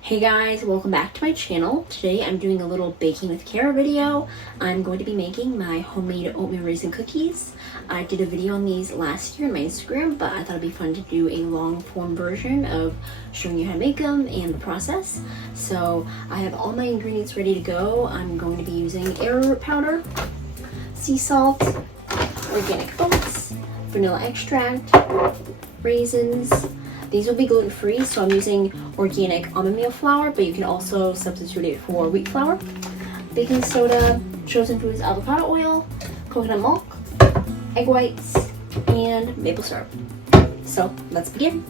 Hey guys, welcome back to my channel. Today I'm doing a little baking with Cara video. I'm going to be making my homemade oatmeal raisin cookies. I did a video on these last year on my Instagram, but I thought it'd be fun to do a long form version of showing you how to make them and the process. So I have all my ingredients ready to go. I'm going to be using arrowroot powder, sea salt, organic oats, vanilla extract, raisins. These will be gluten-free, so I'm using organic almond meal flour, but you can also substitute it for wheat flour. Baking soda, chosen foods avocado oil, coconut milk, egg whites, and maple syrup. So let's begin.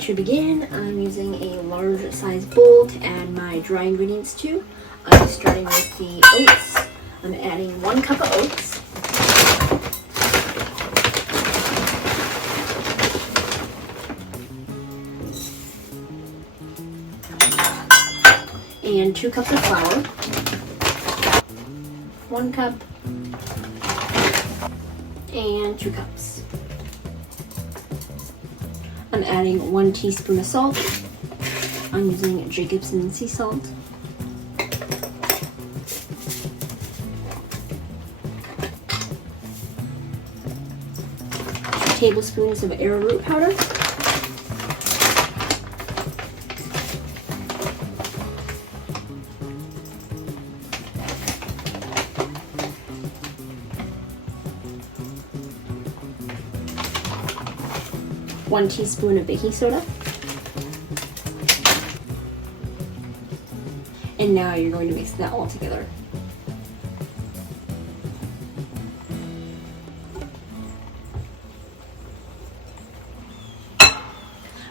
To begin, I'm using a large size bowl to add my dry ingredients to. I'm starting with the oats. I'm adding 1 cup of oats. And 2 cups of flour, 1 cup, and 2 cups. I'm adding 1 teaspoon of salt. I'm using Jacobsen sea salt. Two tablespoons of arrowroot powder. One teaspoon of baking soda. And now you're going to mix that all together.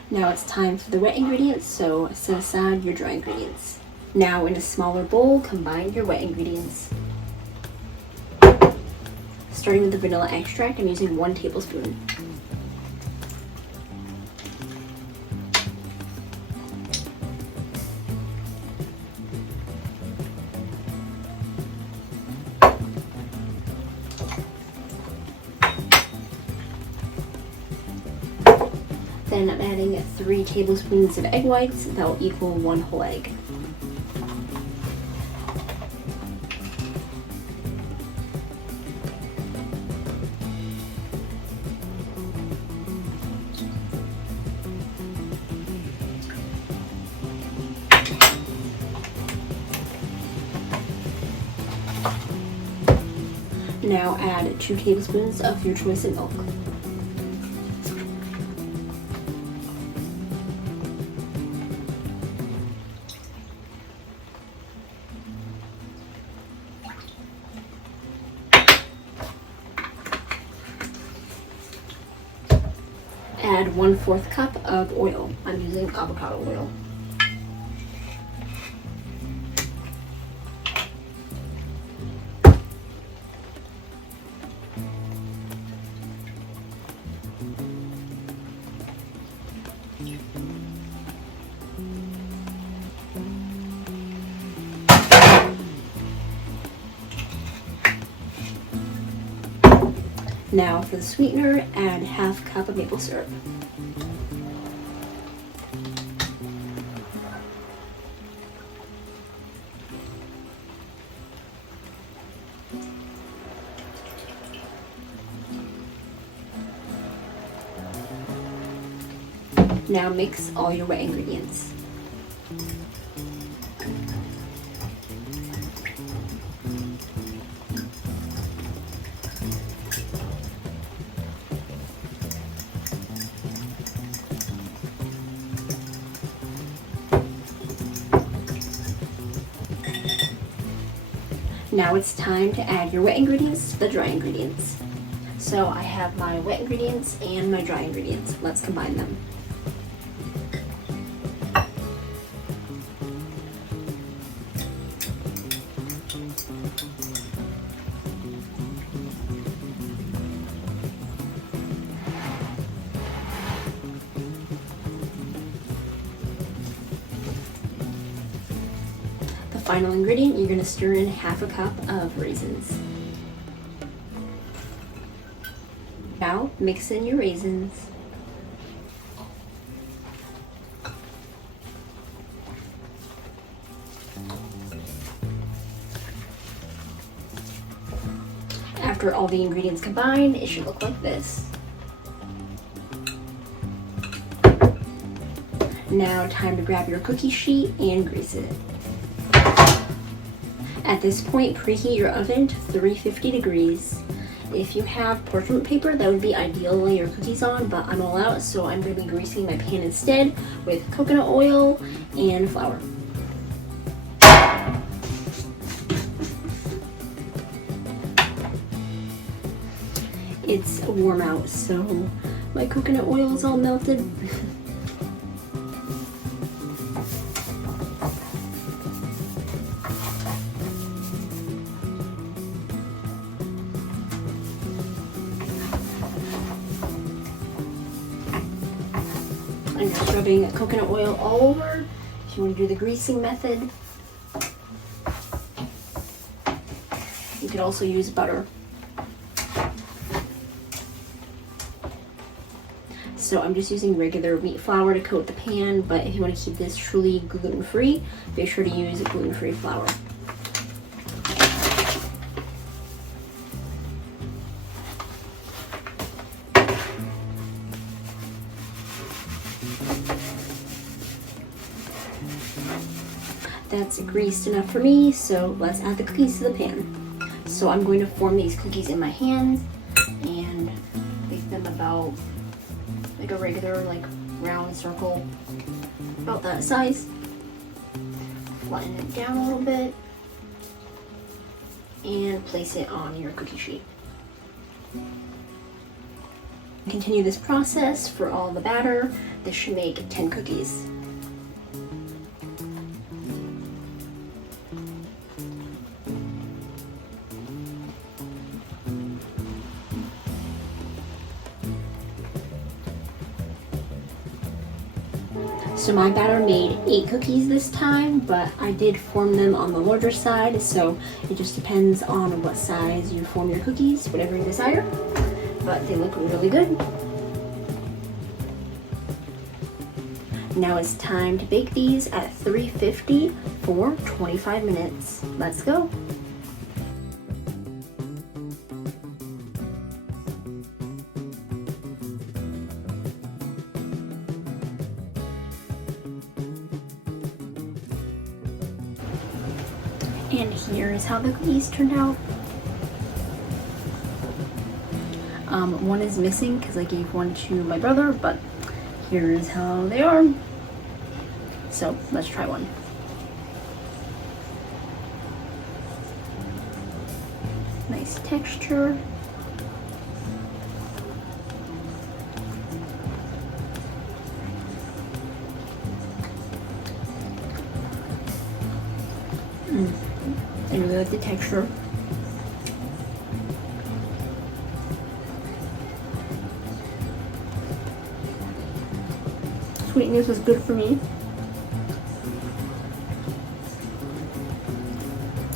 Now it's time for the wet ingredients, so set aside your dry ingredients. Now in a smaller bowl, combine your wet ingredients. Starting with the vanilla extract, I'm using 1 tablespoon. Then I'm adding 3 tablespoons of egg whites. That will equal 1 whole egg. Now add 2 tablespoons of your choice of milk. Add 1/4 cup of oil. I'm using avocado oil. Now for the sweetener, add 1/2 cup of maple syrup. Now mix all your wet ingredients. Now it's time to add your wet ingredients to the dry ingredients. So I have my wet ingredients and my dry ingredients. Let's combine them. Final ingredient, you're going to stir in 1/2 cup of raisins. Now mix in your raisins. after all the ingredients combined, it should look like this. Now time to grab your cookie sheet and grease it. At this point, preheat your oven to 350 degrees. If you have parchment paper, that would be ideal to lay your cookies on, but I'm all out, so I'm going to be greasing my pan instead with coconut oil and flour. It's warm out, so my coconut oil is all melted. I'm just rubbing coconut oil all over. If you want to do the greasing method, you could also use butter. So I'm just using regular wheat flour to coat the pan, but if you want to keep this truly gluten-free, be sure to use gluten-free flour. That's greased enough for me, so let's add the cookies to the pan. So I'm going to form these cookies in my hands and make them about like a regular round circle, about that size. Flatten it down a little bit and place it on your cookie sheet. Continue this process for all the batter. This should make 10 cookies. So my batter made 8 cookies this time, but I did form them on the larger side, so it just depends on what size you form your cookies, whatever you desire, but they look really good. Now it's time to bake these at 350 for 25 minutes. Let's go. And here is how the cookies turned out. One is missing because I gave one to my brother, but here is how they are. So let's try one. Nice texture. I really like the texture. Sweetness is good for me.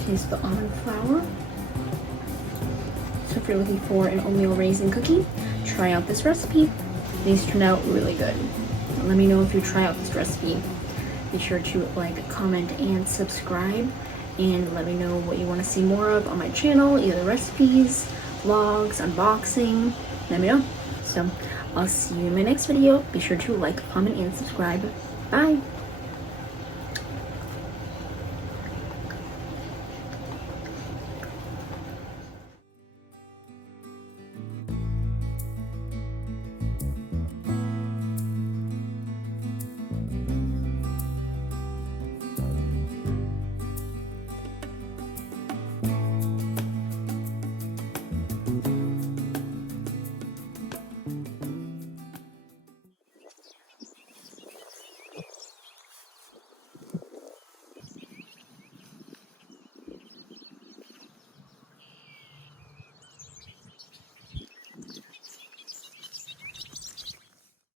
Taste the almond flour. So if you're looking for an oatmeal raisin cookie, try out this recipe. These turned out really good. Let me know if you try out this recipe. Be sure to like, comment, and subscribe. And let me know what you want to see more of on my channel, either recipes, vlogs, unboxing. Let me know. So I'll see you in my next video. Be sure to like, comment, and subscribe. Bye!